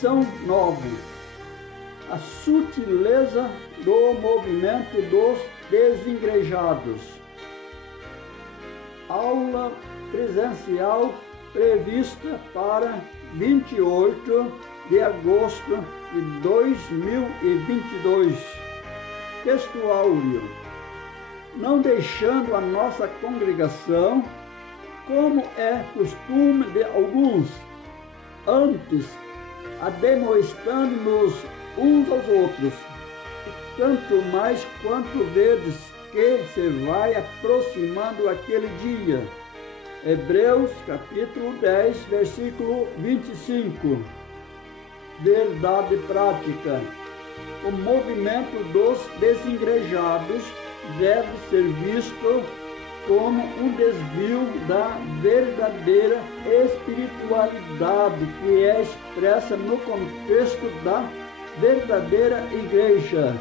Lição 9. A sutileza do movimento dos desigrejados. Aula presencial prevista para 28 de agosto de 2022. Texto áureo. Não deixando a nossa congregação, como é costume de alguns, antes ademoestando-nos uns aos outros, e tanto mais quanto vedes que se vai aproximando aquele dia. Hebreus capítulo 10, versículo 25. Verdade prática. O movimento dos desigrejados deve ser visto como um desvio da verdadeira espiritualidade que é expressa no contexto da verdadeira igreja.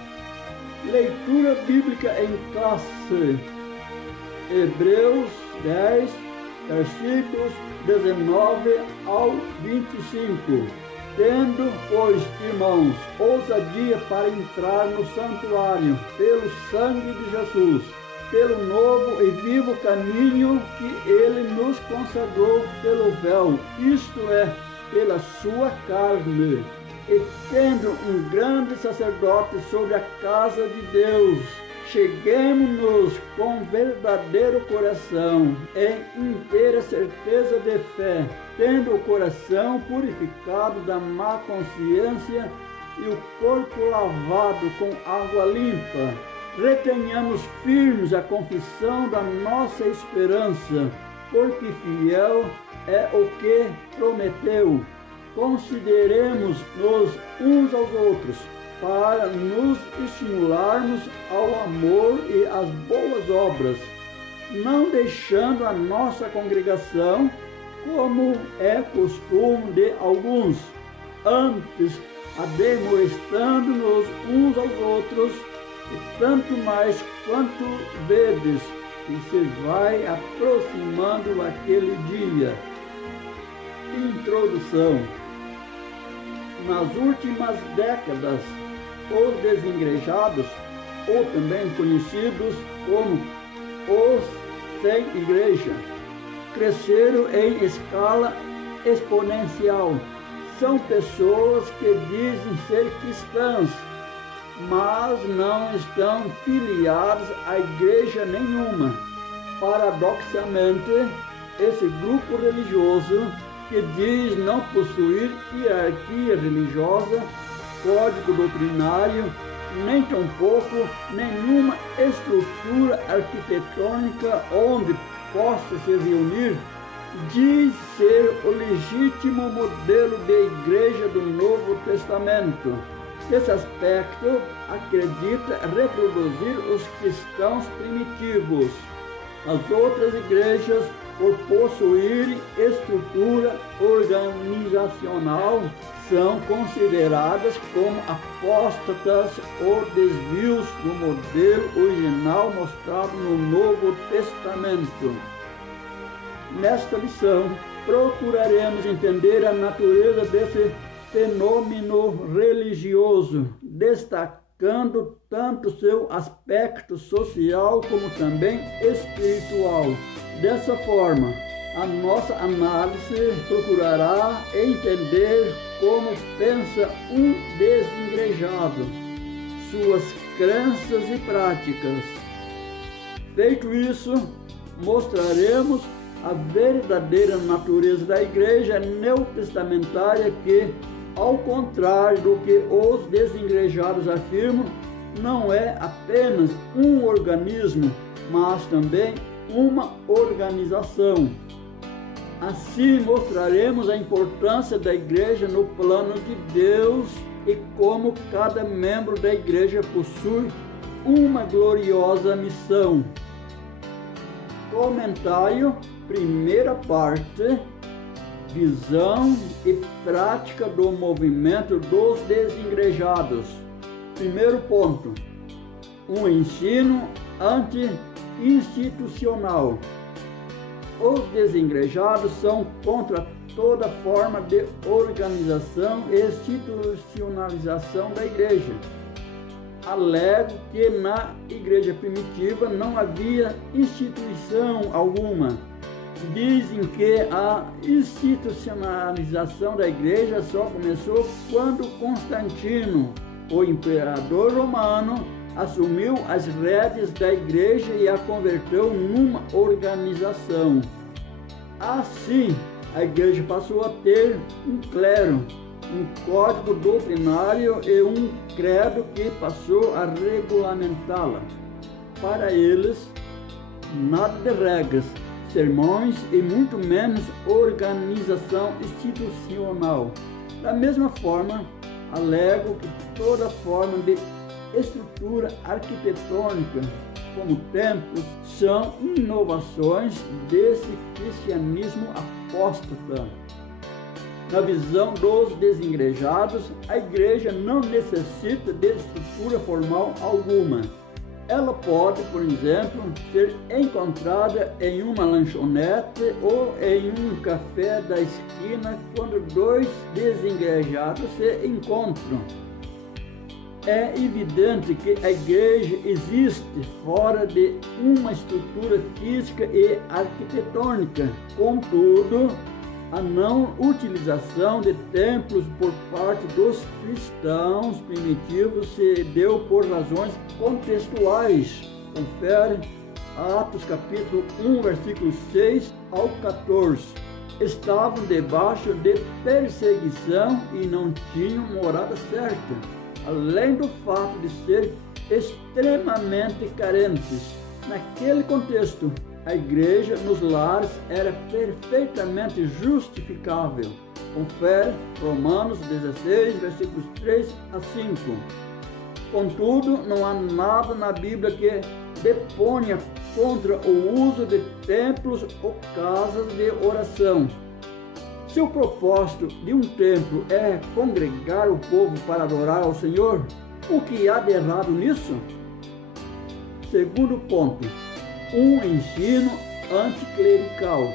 Leitura bíblica em classe. Hebreus 10, versículos 19 ao 25. Tendo, pois, irmãos, ousadia para entrar no santuário pelo sangue de Jesus, pelo novo e vivo caminho que ele nos consagrou pelo véu, isto é, pela sua carne, e tendo um grande sacerdote sobre a casa de Deus, cheguemos-nos com verdadeiro coração, em inteira certeza de fé, tendo o coração purificado da má consciência e o corpo lavado com água limpa. Retenhamos firmes a confissão da nossa esperança, porque fiel é o que prometeu. Consideremos-nos uns aos outros, para nos estimularmos ao amor e às boas obras, não deixando a nossa congregação, como é costume de alguns, antes ademoestando-nos uns aos outros, e tanto mais quanto vedes que se vai aproximando aquele dia. Introdução. Nas últimas décadas, os desigrejados, ou também conhecidos como os sem igreja, cresceram em escala exponencial. São pessoas que dizem ser cristãs, mas não estão filiadas a igreja nenhuma. Paradoxalmente, esse grupo religioso que diz não possuir hierarquia religiosa, código doutrinário, nem tampouco nenhuma estrutura arquitetônica onde possa se reunir, diz ser o legítimo modelo de igreja do Novo Testamento. Nesse aspecto, acredita reproduzir os cristãos primitivos. As outras igrejas, por possuírem estrutura organizacional, são consideradas como apóstatas ou desvios do modelo original mostrado no Novo Testamento. Nesta lição, procuraremos entender a natureza desse fenômeno religioso, destacando tanto seu aspecto social como também espiritual. Dessa forma, a nossa análise procurará entender como pensa um desengrejado, suas crenças e práticas. Feito isso, mostraremos a verdadeira natureza da igreja neotestamentária que, ao contrário do que os desengrejados afirmam, não é apenas um organismo, mas também uma organização. Assim mostraremos a importância da igreja no plano de Deus e como cada membro da igreja possui uma gloriosa missão. Comentário, primeira parte, visão e prática do movimento dos desengrejados. Primeiro ponto, um ensino anti-institucional. Os desengrejados são contra toda forma de organização e institucionalização da igreja. Alego que na igreja primitiva não havia instituição alguma. Dizem que a institucionalização da igreja só começou quando Constantino, o imperador romano, assumiu as rédeas da igreja e a converteu numa organização. Assim, a igreja passou a ter um clero, um código doutrinário e um credo que passou a regulamentá-la. Para eles, nada de regras, sermões e muito menos organização institucional. Da mesma forma, alego que toda forma de estrutura arquitetônica, como templos, são inovações desse cristianismo apóstata. Na visão dos desigrejados, a igreja não necessita de estrutura formal alguma. Ela pode, por exemplo, ser encontrada em uma lanchonete ou em um café da esquina quando dois desigrejados se encontram. É evidente que a igreja existe fora de uma estrutura física e arquitetônica. Contudo, a não utilização de templos por parte dos cristãos primitivos se deu por razões contextuais. Confere Atos capítulo 1, versículos 6 ao 14. Estavam debaixo de perseguição e não tinham morada certa, além do fato de serem extremamente carentes. Naquele contexto, a igreja nos lares era perfeitamente justificável. Confere Romanos 16, versículos 3 a 5. Contudo, não há nada na Bíblia que deponha contra o uso de templos ou casas de oração. Se o propósito de um templo é congregar o povo para adorar ao Senhor, o que há de errado nisso? Segundo ponto, um ensino anticlerical.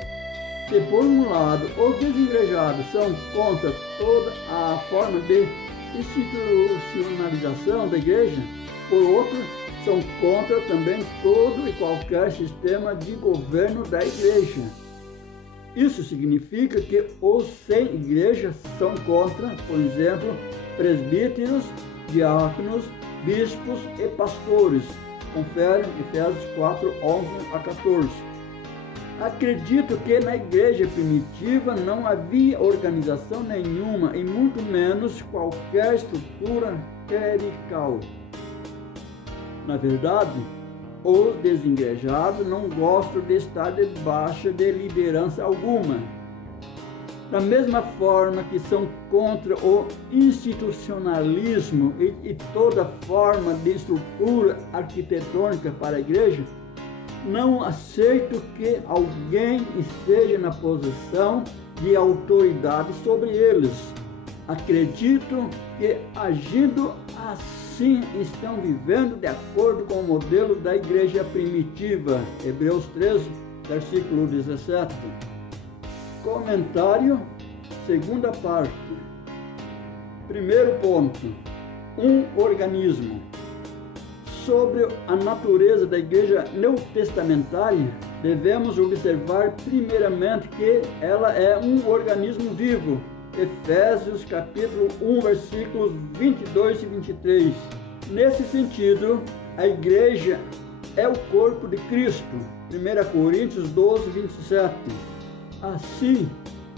Se por um lado os desigrejados são contra toda a forma de institucionalização da igreja, por outro, são contra também todo e qualquer sistema de governo da igreja. Isso significa que os sem igreja são contra, por exemplo, presbíteros, diáconos, bispos e pastores. Confere Efésios 4, 11 a 14. Acredito que na igreja primitiva não havia organização nenhuma e muito menos qualquer estrutura clerical. Na verdade, os desigrejados não gostam de estar debaixo de liderança alguma. Da mesma forma que são contra o institucionalismo e toda forma de estrutura arquitetônica para a igreja, não aceito que alguém esteja na posição de autoridade sobre eles. Acredito que, agindo assim, estão vivendo de acordo com o modelo da igreja primitiva. Hebreus 13, versículo 17. Comentário, segunda parte. Primeiro ponto, um organismo. Sobre a natureza da igreja neotestamentária, devemos observar primeiramente que ela é um organismo vivo. Efésios capítulo 1, versículos 22 e 23. Nesse sentido, a igreja é o corpo de Cristo. 1 Coríntios 12, 27. Assim,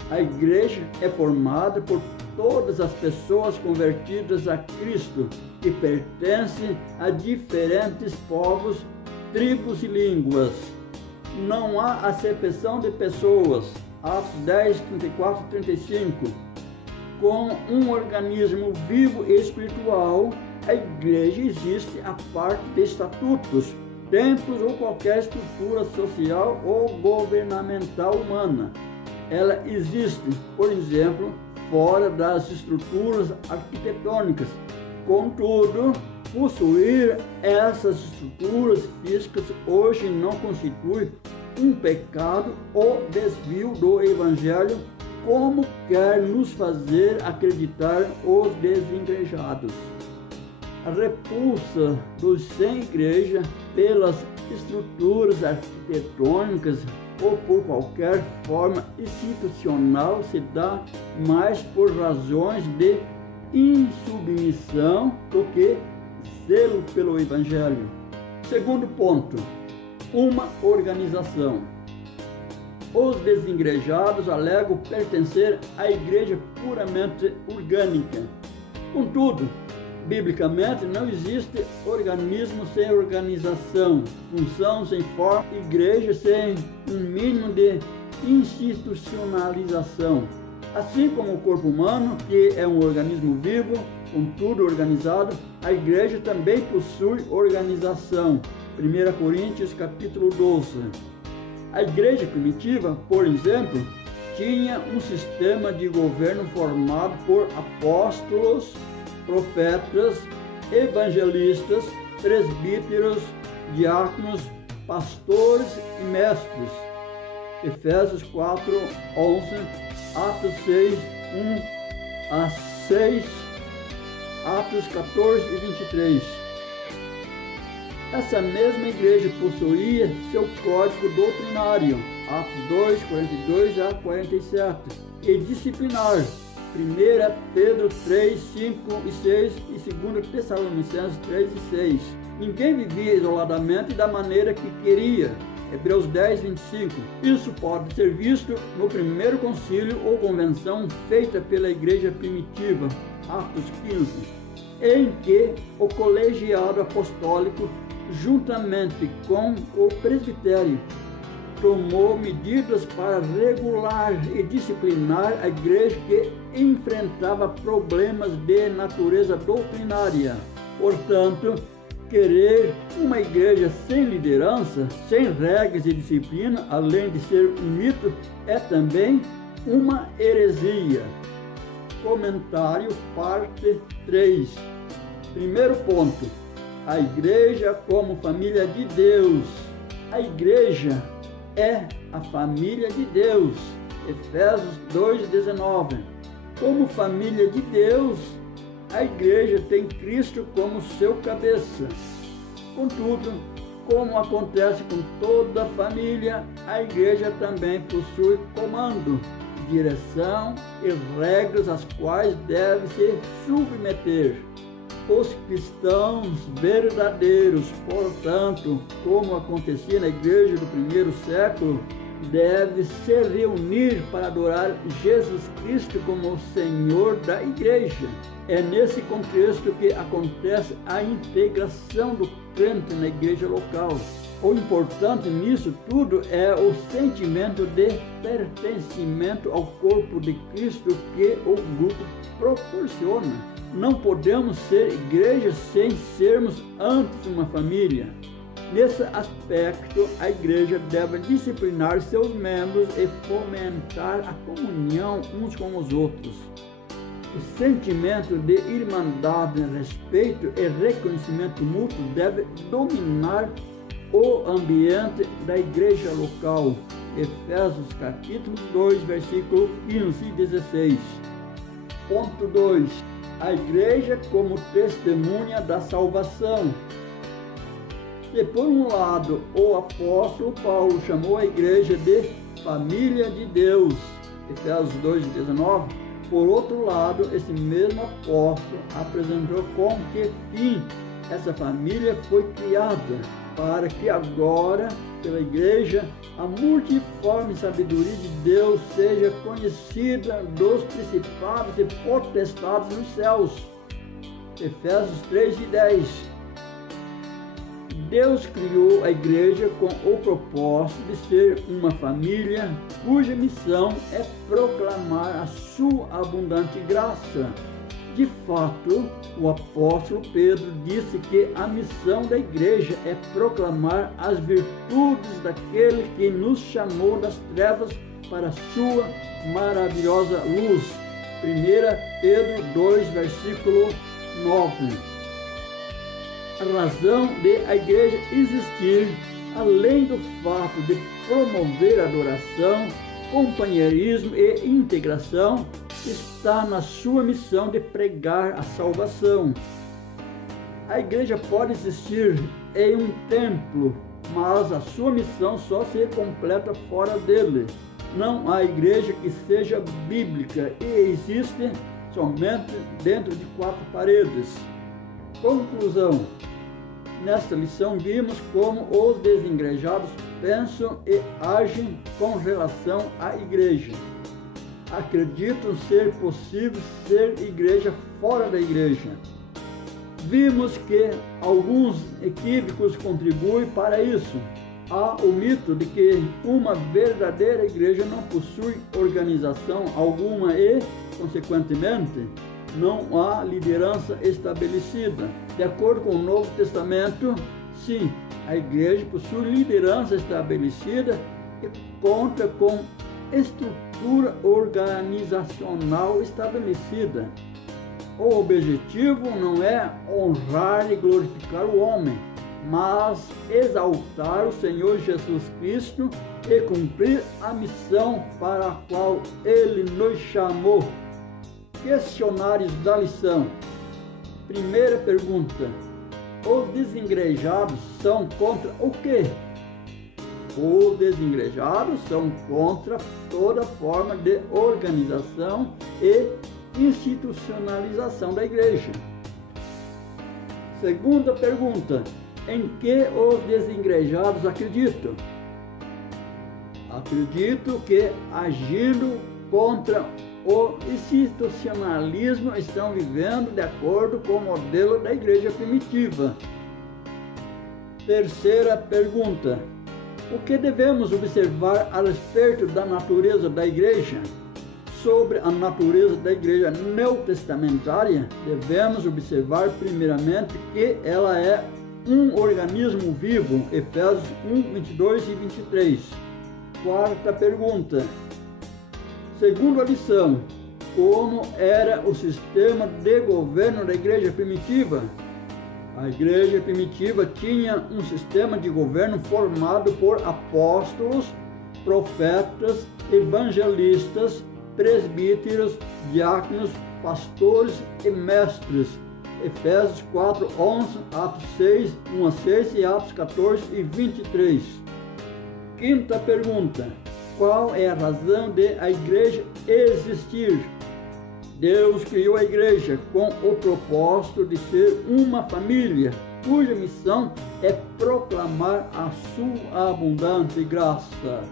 a igreja é formada por todas as pessoas convertidas a Cristo, que pertencem a diferentes povos, tribos e línguas. Não há acepção de pessoas. Atos 10, 34 e 35. Com um organismo vivo e espiritual, a igreja existe a parte de estatutos, templos ou qualquer estrutura social ou governamental humana. Ela existe, por exemplo, fora das estruturas arquitetônicas. Contudo, possuir essas estruturas físicas hoje não constitui um pecado ou desvio do Evangelho, como quer nos fazer acreditar os desigrejados. A repulsa dos sem igreja pelas estruturas arquitetônicas ou por qualquer forma institucional se dá mais por razões de insubmissão do que zelo pelo Evangelho. Segundo ponto, uma organização. Os desigrejados alegam pertencer à igreja puramente orgânica. Contudo, biblicamente não existe organismo sem organização, função sem forma, igreja sem um mínimo de institucionalização. Assim como o corpo humano, que é um organismo vivo, com tudo organizado, a igreja também possui organização. 1 Coríntios capítulo 12. A igreja primitiva, por exemplo, tinha um sistema de governo formado por apóstolos, profetas, evangelistas, presbíteros, diáconos, pastores e mestres. Efésios 4, 11, Atos 6, 1 a 6, Atos 14 e 23. Essa mesma igreja possuía seu código doutrinário, Atos 2, 42 a 47, e disciplinar, 1 Pedro 3, 5 e 6 e 2 Tessalonicenses 3 e 6. Ninguém vivia isoladamente da maneira que queria, Hebreus 10, 25. Isso pode ser visto no primeiro concílio ou convenção feita pela igreja primitiva, Atos 15, em que o colegiado apostólico, juntamente com o presbitério, tomou medidas para regular e disciplinar a igreja que enfrentava problemas de natureza doutrinária. Portanto, querer uma igreja sem liderança, sem regras e disciplina, além de ser um mito, é também uma heresia. Comentário, parte 3. Primeiro ponto. A igreja como família de Deus. A igreja é a família de Deus. Efésios 2,19. Como família de Deus, a igreja tem Cristo como seu cabeça. Contudo, como acontece com toda a família, a igreja também possui comando, direção e regras às quais deve se submeter. Os cristãos verdadeiros, portanto, como acontecia na igreja do primeiro século, devem se reunir para adorar Jesus Cristo como o Senhor da igreja. É nesse contexto que acontece a integração do crente na igreja local. O importante nisso tudo é o sentimento de pertencimento ao corpo de Cristo que o grupo proporciona. Não podemos ser igreja sem sermos antes uma família. Nesse aspecto, a igreja deve disciplinar seus membros e fomentar a comunhão uns com os outros. O sentimento de irmandade, respeito e reconhecimento mútuo deve dominar o ambiente da igreja local. Efésios capítulo 2, versículo 15 e 16. Ponto 2. A igreja como testemunha da salvação. Se por um lado o apóstolo Paulo chamou a igreja de família de Deus, Efésios 2,19, por outro lado, esse mesmo apóstolo apresentou com que fim essa família foi criada, para que agora, pela igreja, a multiforme sabedoria de Deus seja conhecida dos principados e potestades nos céus. Efésios 3 e 10. Deus criou a igreja com o propósito de ser uma família cuja missão é proclamar a sua abundante graça. De fato, o apóstolo Pedro disse que a missão da igreja é proclamar as virtudes daquele que nos chamou das trevas para a sua maravilhosa luz. 1 Pedro 2, versículo 9. A razão de a igreja existir, além do fato de promover a adoração, companheirismo e integração está na sua missão de pregar a salvação. A igreja pode existir em um templo, mas a sua missão só se completa fora dele. Não há igreja que seja bíblica e existe somente dentro de 4 paredes. Conclusão. Nesta lição vimos como os desigrejados pensam e agem com relação à igreja. Acreditam ser possível ser igreja fora da igreja. Vimos que alguns equívocos contribuem para isso. Há o mito de que uma verdadeira igreja não possui organização alguma e, consequentemente, não há liderança estabelecida. De acordo com o Novo Testamento, sim, a igreja possui liderança estabelecida e conta com estrutura organizacional estabelecida. O objetivo não é honrar e glorificar o homem, mas exaltar o Senhor Jesus Cristo e cumprir a missão para a qual Ele nos chamou. Questionários da lição. Primeira pergunta: os desigrejados são contra o quê? Os desigrejados são contra toda forma de organização e institucionalização da igreja. Segunda pergunta: em que os desigrejados acreditam? Acredito que, agindo contra o institucionalismo, estão vivendo de acordo com o modelo da igreja primitiva. Terceira pergunta: o que devemos observar a respeito da natureza da igreja? Sobre a natureza da igreja neotestamentária, devemos observar primeiramente que ela é um organismo vivo, Efésios 1, 22 e 23. Quarta pergunta: segundo a lição, como era o sistema de governo da igreja primitiva? A igreja primitiva tinha um sistema de governo formado por apóstolos, profetas, evangelistas, presbíteros, diáconos, pastores e mestres. Efésios 4, 11, Atos 6, 1 a 6 e Atos 14 e 23. Quinta pergunta: qual é a razão de a igreja existir? Deus criou a igreja com o propósito de ser uma família, cuja missão é proclamar a sua abundante graça.